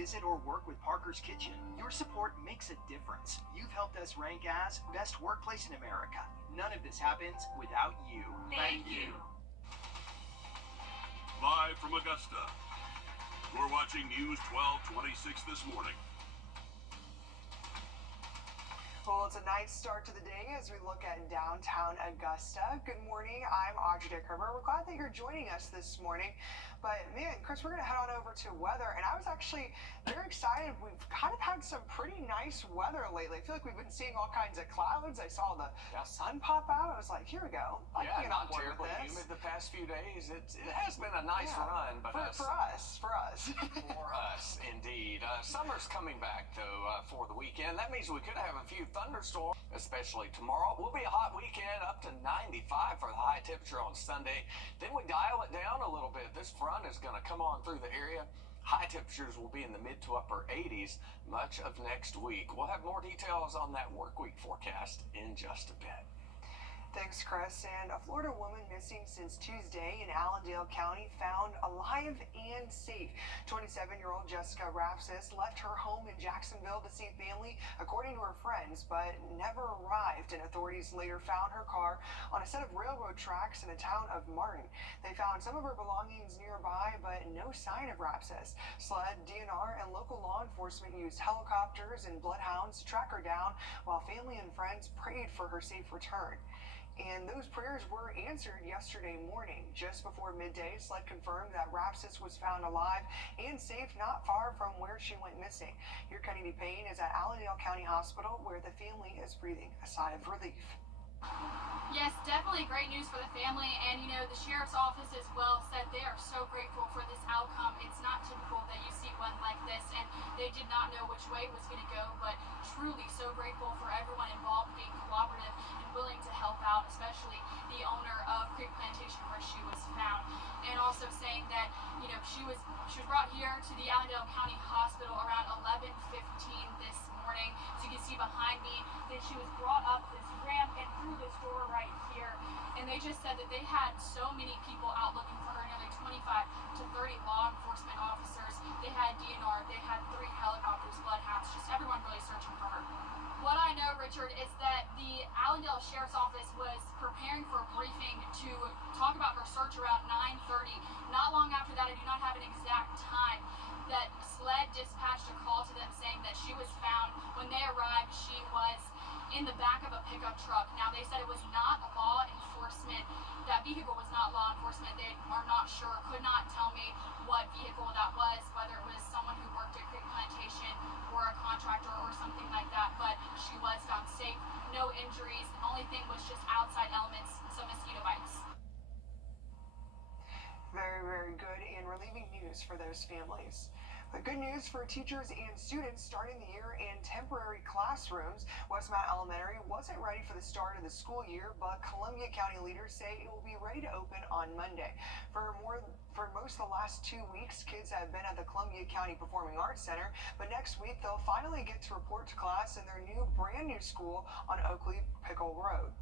visit or work with Parker's Kitchen. Your support makes a difference. You've helped us rank as best workplace in America. None of this happens without you. Thank you. Live from Augusta, you're watching News 1226 this morning. Well, it's a nice start to the day as we look at downtown Augusta. Good morning, I'm Wrdw. We're glad that you're joining us this morning. But man, Chris, we're going to head on over to weather, and I was actually very excited. We've kind of had some pretty nice weather lately. I feel like we've been seeing all kinds of clouds. I saw the sun pop out. I was like, here we go. Not terribly humid the past few days. It has been a nice run, but for us. For us, indeed. Summer's coming back, though, for the weekend. That means we could have a few thunderstorms, especially tomorrow. Will be a hot weekend, up to 95 for the high temperature on Sunday. Then we dial it down a little bit. This front is going to come on through the area. High temperatures will be in the mid to upper 80s much of next week. We'll have more details on that work week forecast in just a bit. Thanks, Chris. And a Florida woman missing since Tuesday in Allendale County found alive and safe. 27-year-old Jessica Rapsis left her home in Jacksonville to see family, according to her friends, but never arrived. And authorities later found her car on a set of railroad tracks in the town of Martin. They found some of her belongings nearby, but no sign of Rapsis. SLED, DNR, and local law enforcement used helicopters and bloodhounds to track her down, while family and friends prayed for her safe return. And those prayers were answered yesterday morning. Just before midday, SLED confirmed that Rapsis was found alive and safe not far from where she went missing. Your Kennedy Payne is at Allendale County Hospital, where the family is breathing a sigh of relief. Yes, definitely great news for the family, and the sheriff's office as well said they are so grateful for this outcome. It's not typical that you see one like this, and they did not know which way it was going to go, but truly so grateful for everyone involved being cooperative and willing to help out, especially the owner of Creek Plantation where she was found, and also saying that she was brought here to the Allendale County Hospital around 11:15 this morning. As you can see behind me, that she was brought up this ramp and through this door right here, and they just said that they had so many people out looking for her, nearly 25 to 30 law enforcement officers. They had DNR, they had 3 helicopters, bloodhounds, just everyone really searching for her. What I know, Richard, is that the Allendale Sheriff's Office was preparing for a briefing to talk about her search around 9:30. Not long after that, I do not have an exact time, that SLED dispatched a call to them saying that she was found. When they arrived, she was in the back of a pickup truck. Now, they said it was not law enforcement. That vehicle was not law enforcement. They are not sure, could not tell me what vehicle that was, whether it was someone who worked at Creek Plantation or a contractor or something like that, but she was found safe, no injuries. The only thing was just outside elements, some mosquito bites. Very, very good and relieving news for those families. But good news for teachers and students starting the year in temporary classrooms. Westmount Elementary wasn't ready for the start of the school year, but Columbia County leaders say it will be ready to open on Monday. For most of the last 2 weeks, kids have been at the Columbia County Performing Arts Center, but next week they'll finally get to report to class in their brand new school on Oakley Pickle Road.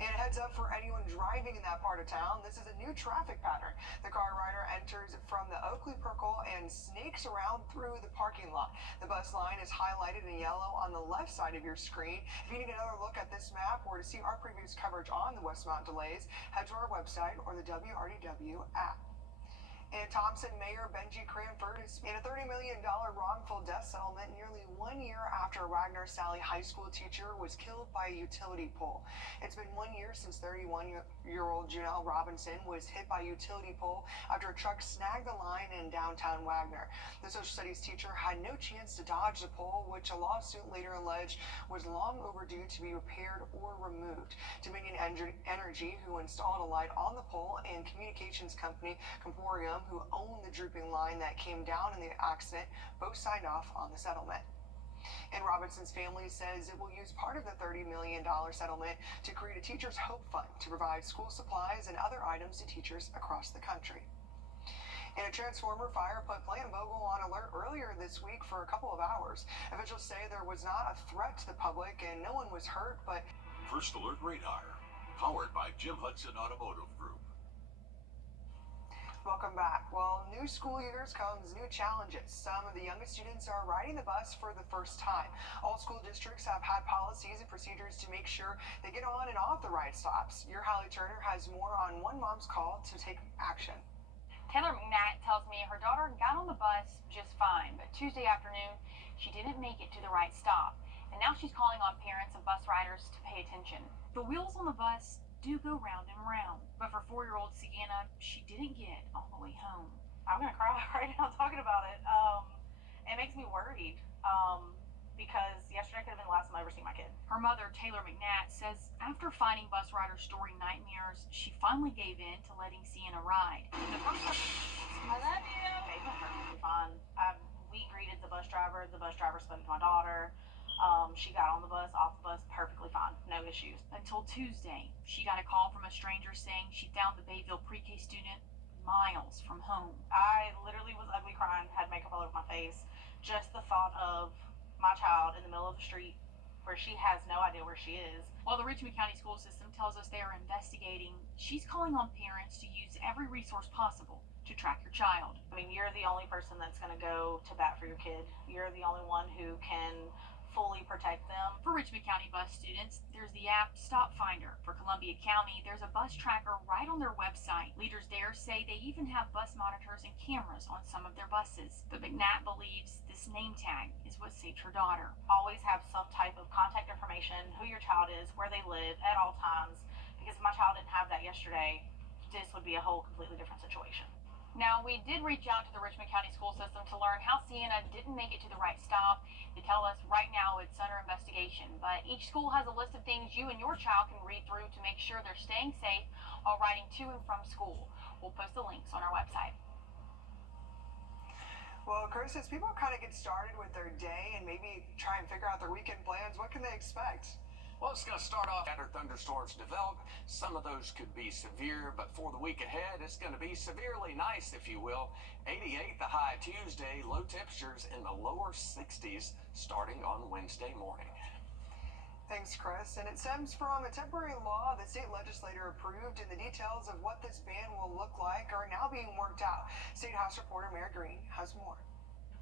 And heads up for anyone driving in that part of town, this is a new traffic pattern. The car rider enters from the Oakley Pickle and snakes around through the parking lot. The bus line is highlighted in yellow on the left side of your screen. If you need another look at this map or to see our previous coverage on the Westmount delays, head to our website or the Wrdw app. And Thompson Mayor Benji Cranford is in a $30 million wrongful death settlement nearly 1 year after a Wagner Sally High School teacher was killed by a utility pole. It's been 1 year since 31-year-old Janelle Robinson was hit by a utility pole after a truck snagged the line in downtown Wagner. The social studies teacher had no chance to dodge the pole, which a lawsuit later alleged was long overdue to be repaired or removed. Dominion Energy, who installed a light on the pole, and communications company Comporium, who owned the drooping line that came down in the accident, both signed off on the settlement. And Robinson's family says it will use part of the $30 million settlement to create a Teachers Hope Fund to provide school supplies and other items to teachers across the country. And a transformer fire put Plant Vogel on alert earlier this week for a couple of hours. Officials say there was not a threat to the public and no one was hurt, but... First Alert Radar, powered by Jim Hudson Automotive Group. Welcome Welcome back. Well, new school years comes new challenges. Some of the youngest students are riding the bus for the first time. All school districts have had policies and procedures to make sure they get on and off the ride stops. Your Hallie Turner has more on one mom's call to take action. Taylor McNatt tells me her daughter got on the bus just fine, but Tuesday afternoon, she didn't make it to the right stop. And now she's calling on parents of bus riders to pay attention. The wheels on the bus do go round and round, but for 4-year-old Sienna, she didn't get all the way home. I'm gonna cry right now talking about it. It makes me worried because yesterday could have been the last time I ever seen my kid. Her mother, Taylor McNatt, says after finding bus riders storing nightmares, she finally gave in to letting Sienna ride. The first I love you. Okay, it went perfectly fine. We greeted the bus driver. The bus driver spoke to my daughter. She got on the bus, off the bus, perfectly fine, no issues. Until Tuesday, she got a call from a stranger saying she found the Bayville pre-K student miles from home. I literally was ugly crying, had makeup all over my face. Just the thought of my child in the middle of the street where she has no idea where she is. While the Richmond County school system tells us they are investigating, she's calling on parents to use every resource possible to track your child. I mean, you're the only person that's going to go to bat for your kid. You're the only one who can fully protect them. For Richmond County bus students, there's the app Stop Finder. For Columbia County, there's a bus tracker right on their website. Leaders there say they even have bus monitors and cameras on some of their buses. But McNatt believes this name tag is what saved her daughter. Always have some type of contact information, who your child is, where they live at all times, because if my child didn't have that yesterday, this would be a whole completely different situation. Now, we did reach out to the Richmond County school system to learn how Sienna didn't make it to the right stop. They tell us right now it's under investigation, but each school has a list of things you and your child can read through to make sure they're staying safe while riding to and from school. We'll post the links on our website. Well, Chris, as people kind of get started with their day and maybe try and figure out their weekend plans, what can they expect? Well, it's going to start off after thunderstorms develop. Some of those could be severe, but for the week ahead, it's going to be severely nice, if you will. 88 the high Tuesday, low temperatures in the lower 60s starting on Wednesday morning. Thanks, Chris. And it stems from a temporary law the state legislature approved, and the details of what this ban will look like are now being worked out. State House reporter Mary Green has more.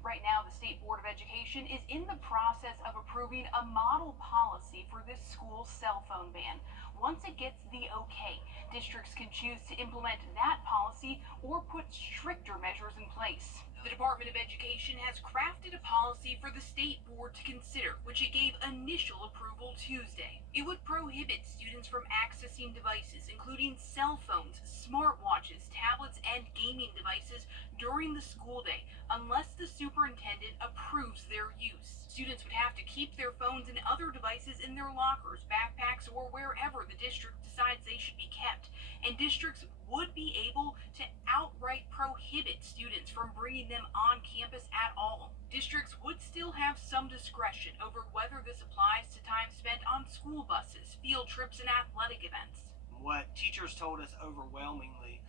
Right now, the State Board of Education is in the process of approving a model policy for this school cell phone ban. Once it gets the okay, districts can choose to implement that policy or put stricter measures in place. The Department of Education has crafted a policy for the State Board to consider, which it gave initial approval Tuesday. It would prohibit students from accessing devices, including cell phones, smartwatches, tablets, and gaming devices during the school day, unless the superintendent approves their use. Students would have to keep their phones and other devices in their lockers, backpacks, or wherever the district decides they should be kept. And districts would be able to outright prohibit students from bringing them on campus at all. Districts would still have some discretion over whether this applies to time spent on school buses, field trips, and athletic events. What teachers told us overwhelmingly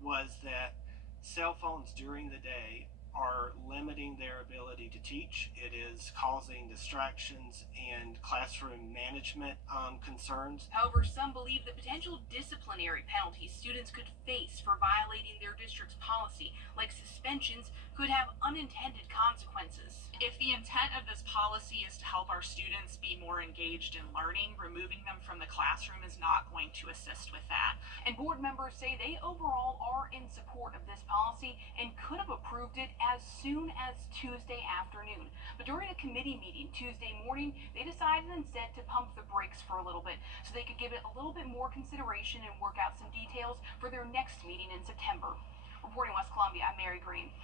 was that cell phones during the day are limiting their ability to teach. It is causing distractions and classroom management concerns. However, some believe the potential disciplinary penalties students could face for violating their district's policy, like suspensions, could have unintended consequences. If the intent of this policy is to help our students be more engaged in learning, removing them from the classroom is not going to assist with that. And board members say they overall are in support of this policy and could have approved it as soon as Tuesday afternoon. But during a committee meeting Tuesday morning, they decided instead to pump the brakes for a little bit so they could give it a little bit more consideration and work out some details for their next meeting in September. Reporting West Columbia, I'm Mary Green.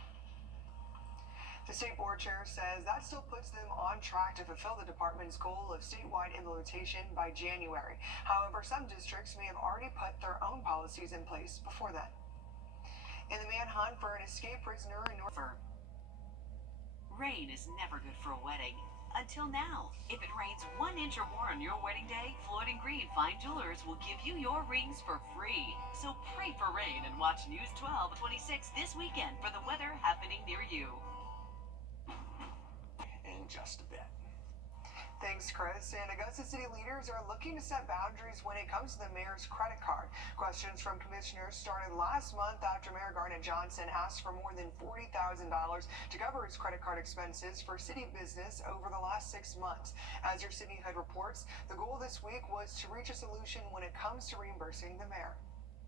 The state board chair says that still puts them on track to fulfill the department's goal of statewide implementation by January. However, some districts may have already put their own policies in place before then. In the manhunt for an escaped prisoner in North... Rain is never good for a wedding. Until now. If it rains 1 inch or more on your wedding day, Floyd & Green Fine Jewelers will give you your rings for free. So pray for rain and watch News 12/26 this weekend for the weather happening near you. In just a bit. Thanks, Chris. And Augusta City leaders are looking to set boundaries when it comes to the mayor's credit card. Questions from commissioners started last month after Mayor Garnet Johnson asked for more than $40,000 to cover his credit card expenses for city business over the last 6 months. As your City Hood reports, the goal this week was to reach a solution when it comes to reimbursing the mayor.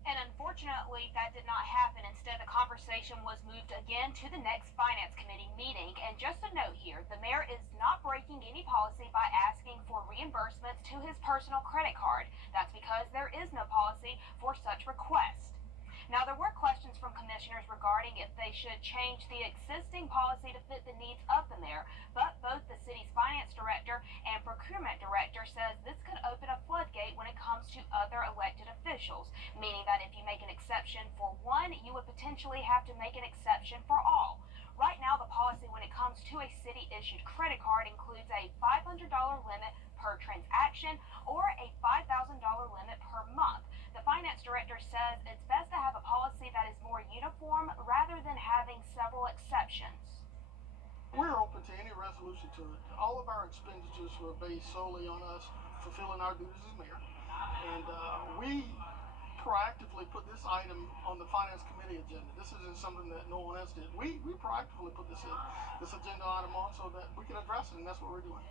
And unfortunately, that did not happen. Instead, the conversation was moved again to the next Finance Committee meeting. And just a note here, the mayor is not breaking any policy by asking for reimbursements to his personal credit card. That's because there is no policy for such requests. Now, there were questions from commissioners regarding if they should change the existing policy to fit the needs of the mayor, but both the city's finance director and procurement director says this could open a floodgate when it comes to other elected officials, meaning that if you make an exception for one, you would potentially have to make an exception for all. Right now, the policy when it comes to a city-issued credit card includes a $500 limit per transaction or a $5,000 limit per month. The finance director says it's best to have a policy that is more uniform rather than having several exceptions. We're open to any resolution to it. All of our expenditures were based solely on us fulfilling our duties as mayor. And we proactively put this item on the Finance Committee agenda. This isn't something that no one else did. We proactively put this agenda item on so that we can address it, and that's what we're doing.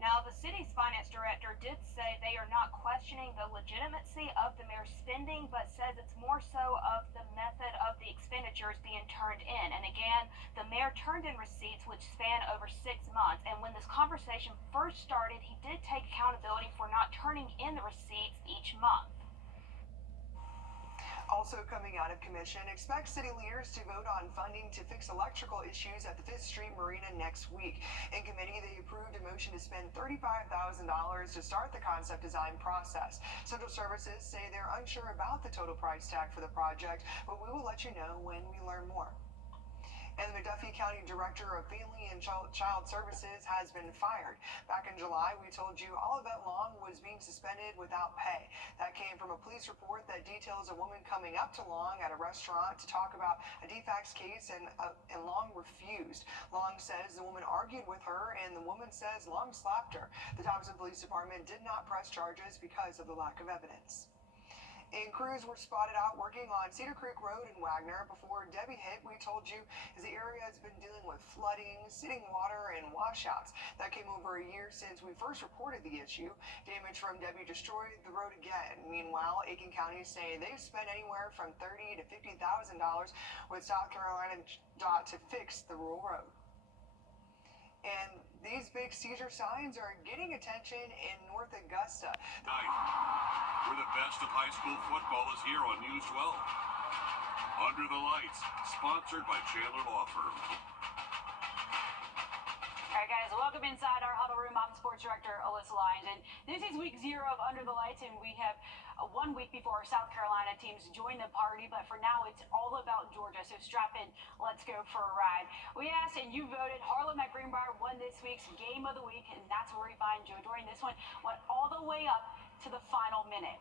Now, the city's finance director did say they are not questioning the legitimacy of the mayor's spending, but says it's more so of the method of the expenditures being turned in. And again, the mayor turned in receipts which span over 6 months. And when this conversation first started, he did take accountability for not turning in the receipts each month. Also coming out of commission, expect city leaders to vote on funding to fix electrical issues at the 5th Street Marina next week. In committee, they approved a motion to spend $35,000 to start the concept design process. Central Services say they're unsure about the total price tag for the project, but we will let you know when we learn more. And the McDuffie County Director of Family and Child Services has been fired. Back in July, we told you Olivet Long was being suspended without pay. That came from a police report that details a woman coming up to Long at a restaurant to talk about a defects case, and Long refused. Long says the woman argued with her, and the woman says Long slapped her. The Thompson Police Department did not press charges because of the lack of evidence. And crews were spotted out working on Cedar Creek Road in Wagner before Debbie hit. We told you as the area has been dealing with flooding, sitting water, and washouts. That came over a year since we first reported the issue. Damage from Debbie destroyed the road again. Meanwhile, Aiken County is saying they've spent anywhere from $30,000 to $50,000 with South Carolina DOT to fix the rural road. And these big seizure signs are getting attention in North Augusta. Night, where the best of high school football is here on News 12. Under the Lights, sponsored by Chandler Law Firm. All right, guys, welcome inside our huddle room. I'm Sports Director Alyssa Lyons, and this is week 0 of Under the Lights, and we have 1 week before our South Carolina teams join the party, but for now, it's all about Georgia, so strap in. Let's go for a ride. We asked, and you voted. Harlem at Greenbrier won this week's Game of the Week, and that's where we find Joe Dorian. This one went all the way up to the final minute.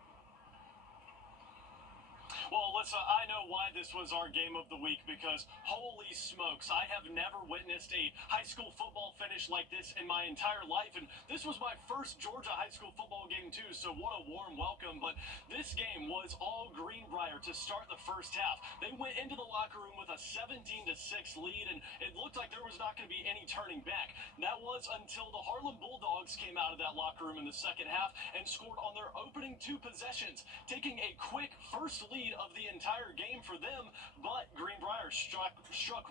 Well, Alyssa, I know why this was our game of the week, because holy smokes, I have never witnessed a high school football finish like this in my entire life, and this was my first Georgia high school football game too, so what a warm welcome. But this game was all Greenbrier to start the first half. They went into the locker room with a 17-6 lead, and it looked like there was not going to be any turning back. That was until the Harlem Bulldogs came out of that locker room in the second half and scored on their opening 2 possessions, taking a quick first lead of the entire game for them, but Greenbrier struck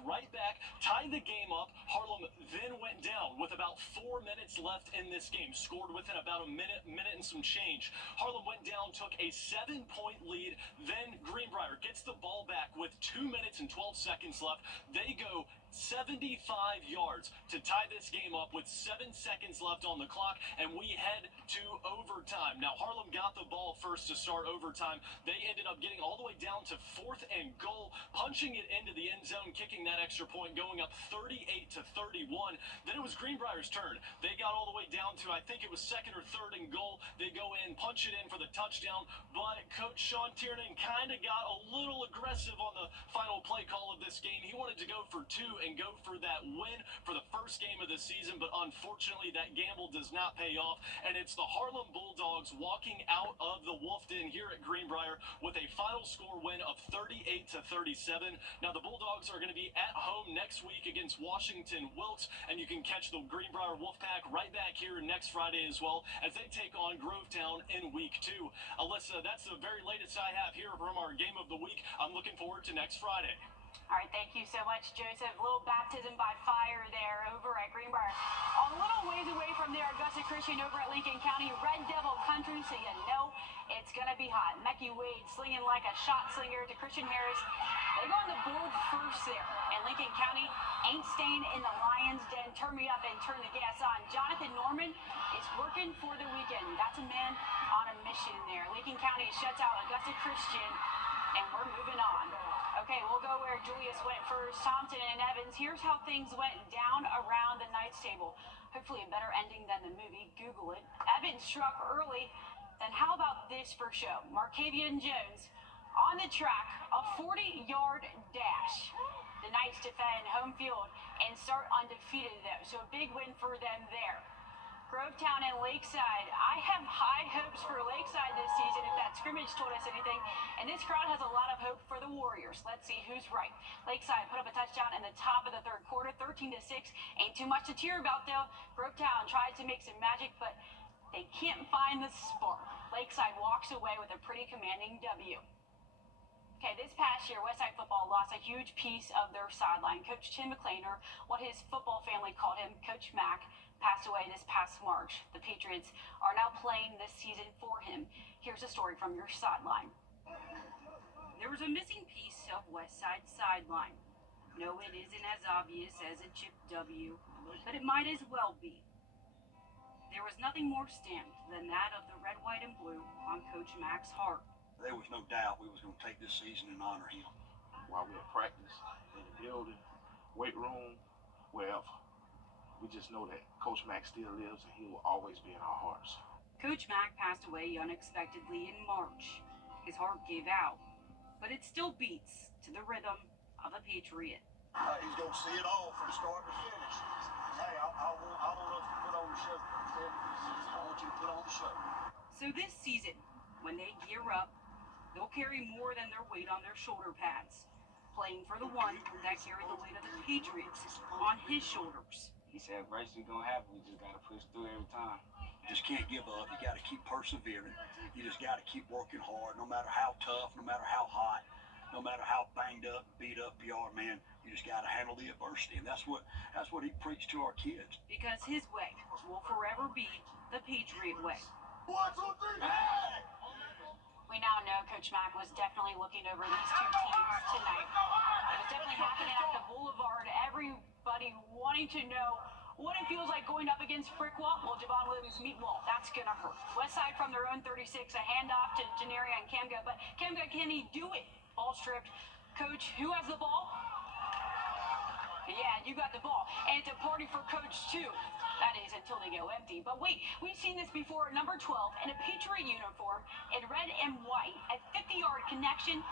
right back, tied the game up. Harlem then went down with about 4 minutes left in this game, scored within about a minute and some change. Harlem went down, took a 7-point lead, then Greenbrier gets the ball back with 2 minutes and 12 seconds left. They go 75 yards to tie this game up with 7 seconds left on the clock, and we head to overtime. Now, Harlem got the ball first to start overtime. They ended up getting all the way down to 4th and goal, punching it into the end zone, kicking that extra point, going up 38-31. Then it was Greenbrier's turn. They got all the way down to, I think it was 2nd or 3rd and goal. They go in, punch it in for the touchdown, but Coach Sean Tiernan kind of got a little aggressive on the final play call of this game. He wanted to go for 2 and go for that win for the first game of the season, but unfortunately that gamble does not pay off, and it's the Harlem Bulldogs walking out of the Wolf Den here at Greenbrier with a final score win of 38-37. Now the Bulldogs are going to be at home next week against Washington Wilkes, and you can catch the Greenbrier Wolfpack right back here next Friday as well as they take on Grovetown in week 2. Alyssa, that's the very latest I have here from our game of the week. I'm looking forward to next Friday. All right, thank you so much, Joseph. A little baptism by fire there over at Greenbrier. A little ways away from there, Augusta Christian over at Lincoln County, Red Devil Country, so you know it's going to be hot. Mecky Wade slinging like a shot slinger to Christian Harris. They go on the board first there. And Lincoln County ain't staying in the Lions' den. Turn me up and turn the gas on. Jonathan Norman is working for the weekend. That's a man on a mission there. Lincoln County shuts out Augusta Christian, and we're moving on. Okay, we'll go where Julius went first. Thompson and Evans. Here's how things went down around the knights table. Hopefully a better ending than the movie. Google it. Evans struck early. Then how about this for show? Markavian Jones on the track, a 40-yard dash. The Knights defend home field and start undefeated though. So a big win for them there. Grovetown and Lakeside. I have high hopes for Lakeside this season, if that scrimmage told us anything. And this crowd has a lot of hope for the Warriors. Let's see who's right. Lakeside put up a touchdown in the top of the third quarter, 13-6. Ain't too much to cheer about though. Grovetown tried to make some magic, but they can't find the spark. Lakeside walks away with a pretty commanding W. Okay, this past year, Westside football lost a huge piece of their sideline. Coach Tim McLean, or what his football family called him, Coach Mac, passed away this past March. The Patriots are now playing this season for him. Here's a story from your sideline. There was a missing piece of Westside sideline. No, it isn't as obvious as a chipped W, but it might as well be. There was nothing more stamped than that of the red, white, and blue on Coach Mac's heart. There was no doubt we was going to take this season and honor him. While we were practice, in the building, weight room, wherever, we just know that Coach Mac still lives and he will always be in our hearts. Coach Mac passed away unexpectedly in March. His heart gave out, but it still beats to the rhythm of a Patriot. He's going to see it all from start to finish. Hey, I want us to put on the show. I want you to put on the show. So this season, when they gear up, they'll carry more than their weight on their shoulder pads, playing for the one that carried the weight of the Patriots on his shoulders. He said, race is going to happen. We just got to push through every time. You just can't give up. You got to keep persevering. You just got to keep working hard, no matter how tough, no matter how hot, no matter how banged up, beat up you are, man. You just got to handle the adversity, and that's what he preached to our kids. Because his way will forever be the Patriot way. 1, 2, 3, hey! We now know Coach Mac was definitely looking over these two teams tonight. It was definitely happening at the Boulevard. Everybody wanting to know what it feels like going up against brick wall. Well, Javon Williams meet wall. That's going to hurt. Westside from their own 36, a handoff to Janaria and Kamga. But Kamga, can he do it? Ball stripped. Coach, who has the ball? Yeah, you got the ball. And it's a party for Coach, too. That is until they go empty. But wait, we've seen this before. Number 12 in a Patriot uniform in red and white. A 50-yard connection.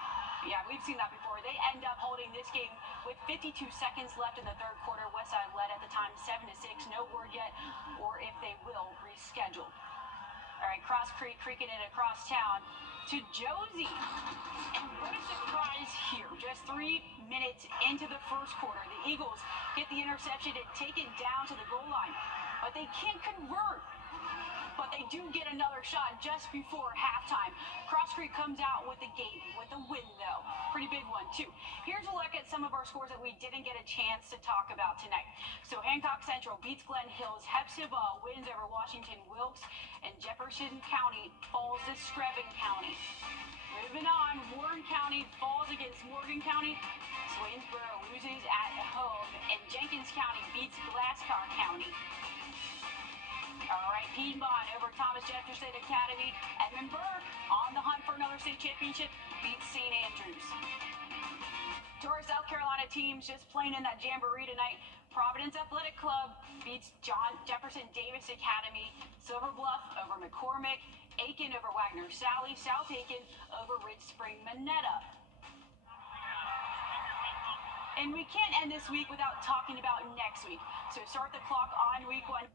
Yeah, we've seen that before. They end up holding this game with 52 seconds left in the third quarter. Westside led at the time 7-6. No word yet, or if they will reschedule. All right, Cross Creek creaking it across town to Josie. And what a surprise here. Just 3 minutes into the first quarter, the Eagles get the interception and take it down to the goal line. But they can't convert. But they do get another shot just before halftime. Cross Creek comes out with the game, with a win, though. Pretty big one, too. Here's a look at some of our scores that we didn't get a chance to talk about tonight. So Hancock Central beats Glen Hills. Hepzibah wins over Washington Wilkes. And Jefferson County falls to Screven County. Moving on, Warren County falls against Morgan County. Swainsboro loses at home. And Jenkins County beats Glasscock County. All right, Piedmont over Thomas Jefferson Academy. Edmundburg on the hunt for another state championship beats St. Andrews. Tourist South Carolina teams just playing in that jamboree tonight. Providence Athletic Club beats John Jefferson Davis Academy. Silver Bluff over McCormick. Aiken over Wagner Sally. South Aiken over Ridge Spring Minetta. And we can't end this week without talking about next week. So start the clock on week 1.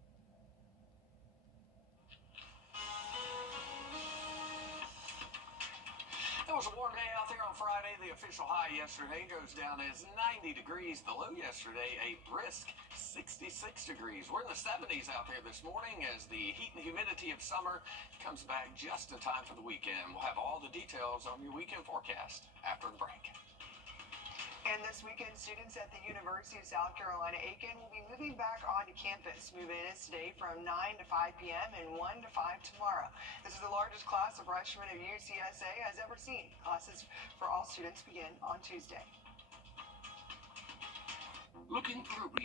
It was a warm day out there on Friday. The official high yesterday goes down as 90 degrees. The low yesterday, a brisk 66 degrees. We're in the 70s out there this morning as the heat and humidity of summer comes back just in time for the weekend. We'll have all the details on your weekend forecast after the break. And this weekend, students at the University of South Carolina, Aiken will be moving back onto campus. Move-in is today from 9 to 5 p.m. and 1 to 5 tomorrow. This is the largest class of freshmen of UCSA has ever seen. Classes for all students begin on Tuesday. Looking for a reason